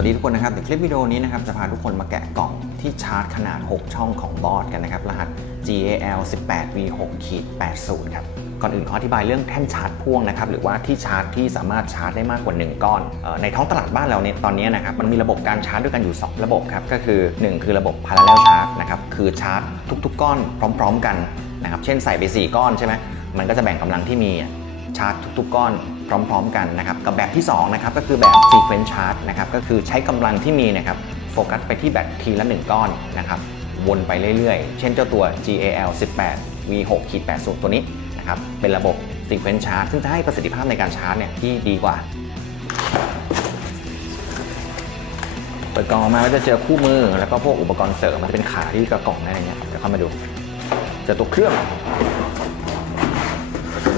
วัสดีทุกคนนะครับเดี๋ยวคลิปวิดีโอนี้นะครับจะพาทุกคนมาแกะกล่องที่ชาร์จขนาด 6 ช่องของบอสกันนะครับ รหัส GAL 18 V6 ขีด80ครับก่อนอื่นขออธิบายเรื่องแท่นชาร์จพ่วงนะครับหรือว่าที่ชาร์จที่สามารถชาร์จได้มากกว่า 1 ก้อนออในท้องตลาดบ้านเราเนี่ยตอนนี้นะครับมันมีระบบการชาร์จด้วยกันอยู่ 2 ระบบครับก็คือ 1 คือระบบ parallel charge นะครับคือชาร์จทุก ๆ ก้อนพร้อม ๆ กันนะครับเช่นใส่ไป 4 ก้อนใช่ไหมมันก็จะแบ่งกำลังที่มี ชาร์จทุกๆ ก้อนพร้อม ๆ กันนะครับกับแบบที่2นะครับก็คือแบบ sequence charge นะครับก็คือใช้กำลังที่มีนะครับโฟกัสไปที่แบตทีละ 1 ก้อนนะครับวนไปเรื่อยๆ เช่นเจ้าตัว GAL 18 V6 80ตัวนี้นะครับเป็นระบบ sequence charge ซึ่งจะให้ประสิทธิภาพในการชาร์จเนี่ยที่ดีกว่าเปิดกล่องออกมาก็จะเจอคู่มือ แล้วก็พวกอุปกรณ์เสริมมันจะเป็นขาที่กระกล่องอะไรเงี้ยเดี๋ยวเข้ามาดู เจอตัวเครื่อง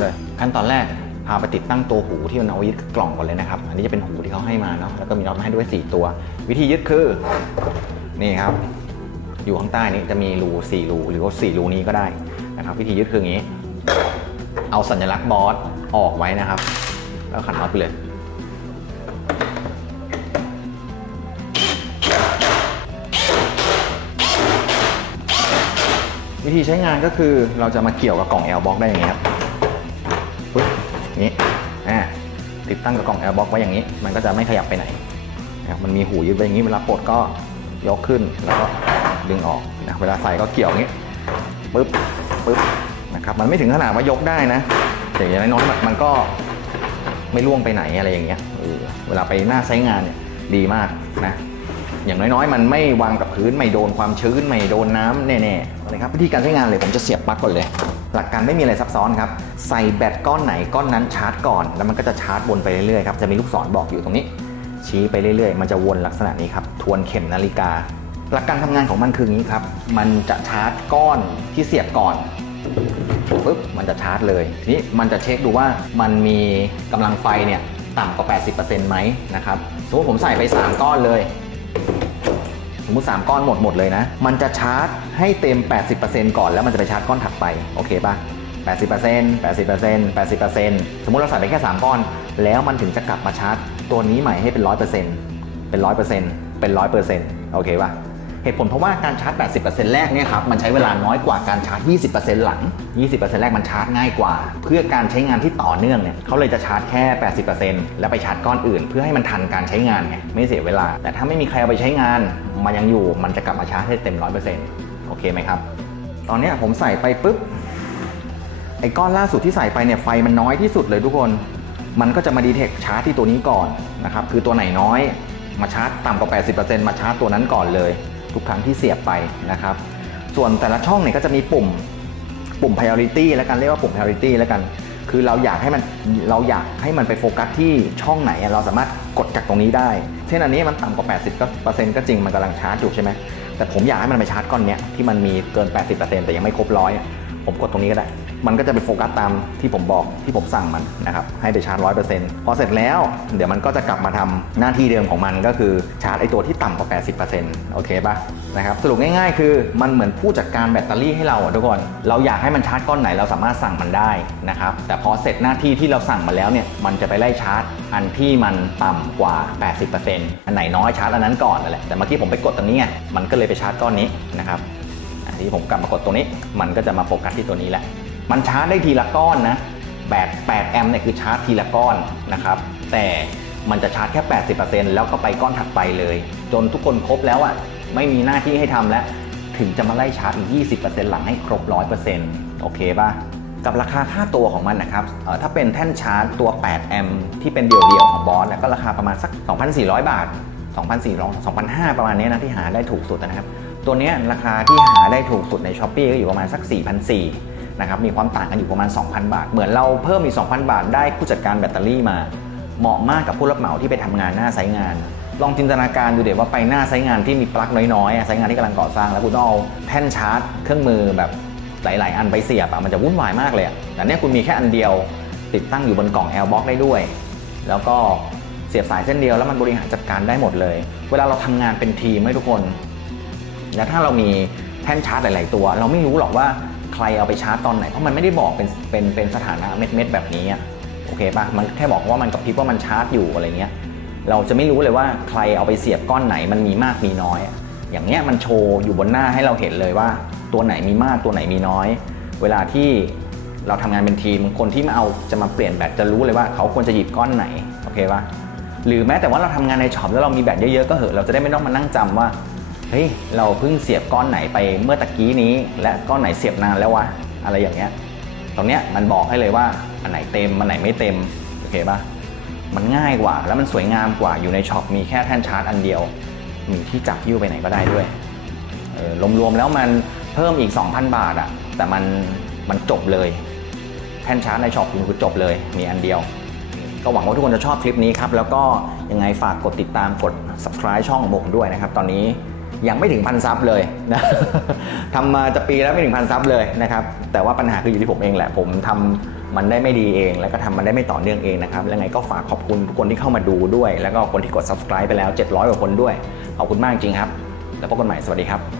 เลย ขั้นตอนแรกพาไปติดตั้งตัวหูที่มันเอายึดกล่องก่อนเลยนะครับ อันนี้จะเป็นหูที่เขาให้มาเนาะแล้วก็มีน็อตมาให้ด้วย 4 ตัว วิธียึดคือนี่ครับ อยู่ข้างใต้นี้จะมีรู4รูหรือว่า4รูนี้ก็ได้นะครับ วิธียึดคืออย่างนี้ เอาสัญลักษณ์บอสออกไว้นะครับ แล้วขันน็อตไปเลยวิธีใช้งานก็คือเราจะมาเกี่ยวกับกล่อง L box ได้อย่างนี้ครับ นี้อ่าติดตั้งกับกล่อง L box ไว้อย่างนี้ มันก็จะไม่ขยับไปไหนนะครับมันมีหูยึดไว้อย่างนี้เวลาปลดก็ยกขึ้นแล้วก็ดึงออกนะเวลาใส่ก็เกี่ยวอย่างนี้ปึ๊บปึ๊บนะครับมันไม่ถึงขนาดว่ายกได้นะแต่อย่างน้อยๆมันมันก็ไม่ล่วงไปไหนอะไรอย่างเงี้ยเออเวลาไปหน้าใช้งานเนี่ยดีมากนะ อย่างน้อยๆ มันไม่วางกับพื้นไม่โดนความชื้นไม่โดนน้ำแน่ๆนะครับวิธีการใช้งานเลยผมจะเสียบปลั๊กก่อนเลย หลักการไม่มีอะไรซับซ้อนครับ ใส่แบตก้อนไหนก้อนนั้นชาร์จก่อน แล้วมันก็จะชาร์จวนไปเรื่อยๆครับ จะมีลูกศรบอกอยู่ตรงนี้ ชี้ไปเรื่อยๆ มันจะวนลักษณะนี้ครับ ทวนเข็มนาฬิกา หลักการทำงานของมันคืออย่างนี้ครับ มันจะชาร์จก้อนที่เสียบก่อนปุ๊บ มันจะชาร์จเลย ทีนี้มันจะเช็คดูว่ามันมีกำลังไฟเนี่ยต่ำกว่า 80%ไหมนะครับ สมมติผมใส่ไป 3 ก้อนเลย มมติ 3 ก้อนหมดหมดเลยนะ มันจะชาร์จให้เต็ม 80%ก่อนแล้วมันจะไปชาร์จก้อนถัดไป โอเคปะ80% 80% 80%สมมุติเราใส่ไปแค่ 3 ก้อน แล้วมันถึงจะกลับมาชาร์จตัวนี้ใหม่ให้เป็น 100%เป็น 100%เป็น 100%โอเคปะ เหตุผลเพราะว่าการชาร์จ 80%แรกเนี่ยครับมันใช้เวลาน้อยกว่าการชาร์จ 20%หลัง 20%แรกมันชาร์จง่ายกว่า เพื่อการใช้งานที่ต่อเนื่องเนี่ยเขาเลยจะชาร์จแค่ 80%แล้วไปชาร์จก้อนอื่น เพื่อให้มันทันการใช้งานไงไม่เสียเวลา แต่ถ้าไม่มีใครเอาไปใช้งาน มันยังอยู่มันจะกลับมาชาร์จให้เต็ม 100%โอเคไหมครับ ตอนนี้ผมใส่ไปปุ๊บไอ้ก้อนล่าสุดที่ใส่ไปเนี่ยไฟมันน้อยที่สุดเลยทุกคนมันก็จะมาดีเทคชาร์จที่ตัวนี้ก่อนนะครับคือตัวไหนน้อยมาชาร์จต่ำกว่า 80%มาชาร์จตัวนั้นก่อนเลย ทุกครั้งที่เสียบไปนะครับ ส่วนแต่ละช่องเนี่ยก็จะมีปุ่มปุ่ม priority แล้วกันเรียกว่าปุ่ม priority แล้วกัน คือเราอยากให้มันเราอยากให้มันไปโฟกัสที่ช่องไหน เราสามารถกดจากตรงนี้ได้ เช่นอันนี้มันต่ำกว่า 80ก็เปอร์เซ็นต์ก็จริงมันกำลังชาร์จอยู่ใช่ไหมแต่ผมอยากให้มันไปชาร์จก้อนเนี้ยที่มันมีเกิน 80%แต่ยังไม่ครบร้อยผมกดตรงนี้ก็ได้ มันก็จะไปโฟกัสตามที่ผมบอกที่ผมสั่งมันนะครับให้ไปชาร์จ100%พอเสร็จแล้ว เดี๋ยวมันก็จะกลับมาทำหน้าที่เดิมของมันก็คือชาร์จไอตัวที่ต่ำกว่า 80%โอเคปะนะครับสรุปง่ายๆ คือมันเหมือนผู้จัดการแบตเตอรี่ให้เราทุกคนเราอยากให้มันชาร์จก้อนไหนเราสามารถสั่งมันได้นะครับแต่พอเสร็จหน้าที่ที่เราสั่งมาแล้วเนี่ยมันจะไปไล่ชาร์จอันที่มันต่ำกว่า 80%อันไหนน้อยชาร์จอันนั้นก่อนนั่นแหละแต่เมื่อกี้ผมไปกดตรงนี้ไงมันก็เลยไปชาร์จก้อนนี้นะครับที่ผมกลับมากดตรงนี้ มันก็จะมาโฟกัสที่ตัวนี้แหละ มันชาร์จได้ทีละก้อนนะแบต8แอมป์เนี่ยคือชาร์จทีละก้อนนะครับ แต่มันจะชาร์จแค่ 80%แล้วก็ไปก้อนถัดไปเลย จนทุกคนครบแล้วอะ ไม่มีหน้าที่ให้ทำแล้ว ถึงจะมาไล่ชาร์จอีก 20%หลังให้ครบ 100%โอเคป่ะ กับราคาค่าตัวของมันนะครับ ถ้าเป็นแท่นชาร์จตัว 8 แอมป์ที่เป็นเดี่ยวๆของบอสเนี่ยก็ราคาประมาณสัก 2,400 บาท 2,400 2,500 ประมาณนี้นะที่หาได้ถูกสุดนะครับ ตัวเนี้ยราคาที่หาได้ถูกสุดใน s h อ p e e ก็อยู่ประมาณสัก 4,400 นะครับมีความต่างกันอยู่ประมาณ 2,000 บาท เหมือนเราเพิ่มอีก 2,000 บาท ได้ผู้จัดการแบตเตอรี่มา เหมาะมากกับผู้รับเหมาที่ไปทำงานหน้าไซต์งาน ลองจินตนาการดูเดี๋ยวว่าไปหน้าไซต์งานที่มีปลั๊กน้อยๆไซต์งานที่กำลังก่อสร้างแล้วคุณต้องเอาแท่นชาร์จ เครื่องมือแบบหลาย ๆ อันไปเสียบอะมันจะวุ่นวายมากเลยแต่เนี้ยคุณมีแค่อันเดียวติดตั้งอยู่บนกล่อง L box ได้ด้วย แล้วก็เสียบสายเส้นเดียวแล้วมันบริหารจัดการได้หมดเลย เวลาเราทำงานเป็นทีมให้ทุกคน แล้วถ้าเรามีแท่นชาร์จหลาย ๆ ตัว เราไม่รู้หรอกว่า รเอาไปชาร์จตอนไหน เพราะมันไม่ได้บอกเป็นเป็นเป็นสถานะเม็ดๆแบบนี้อะโอเคปะมันแค่บอกว่ามันกับพริบว่ามันชาร์จอยู่อะไรเงี้ยเราจะไม่รู้เลยว่าใครเอาไปเสียบก้อนไหนมันมีมากมีน้อย อย่างเนี้ยมันโชว์อยู่บนหน้าให้เราเห็นเลยว่า ตัวไหนมีมากตัวไหนมีน้อย เวลาที่เราทำงานเป็นทีมคนที่มาเอาจะมาเปลี่ยนแบตจะรู้เลยว่าเขาควรจะหยิบก้อนไหนโอเคปะหรือแม้แต่ว่าเราทำงานในช็อปแล้วเรามีแบตเยอะๆก็เหอะเราจะได้ไม่ต้องมานั่งจำว่า เฮ้ยเราเพิ่งเสียบก้อนไหนไปเมื่อตะกี้นี้ และก้อนไหนเสียบนานแล้ววะอะไรอย่างเงี้ยตรงเนี้ยมันบอกให้เลยว่าอันไหนเต็มอันไหนไม่เต็มโอเคปะมันง่ายกว่าแล้วมันสวยงามกว่าอยู่ในช็อปมีแค่แท่นชาร์จอันเดียว มีที่จับยิ้วไปไหนก็ได้ด้วยเออรวมๆแล้วมันเพิ่มอีก 2,000 บาทอะแต่มันมันจบเลยแท่นชาร์จในช็อปคุณคือจบเลยมีอันเดียว ก็หวังว่าทุกคนจะชอบคลิปนี้ครับ แล้วก็ยังไงฝากกดติดตามกด subscribe ช่องของผมด้วยนะครับ ตอนนี้ ยังไม่ถึงพันซับเลยนะทำมาจะปีแล้วไม่ถึงพันซับเลยนะครับ แต่ว่าปัญหาคืออยู่ที่ผมเองแหละ ผมทำมันได้ไม่ดีเอง แล้วก็ทำมันได้ไม่ต่อเนื่องเองนะครับ แล้วไงก็ฝากขอบคุณทุกคนที่เข้ามาดูด้วย แล้วก็คนที่กด subscribe ไปแล้ว 700กว่าคนด้วย ขอบคุณมากจริงครับ แล้วพบกันใหม่ สวัสดีครับ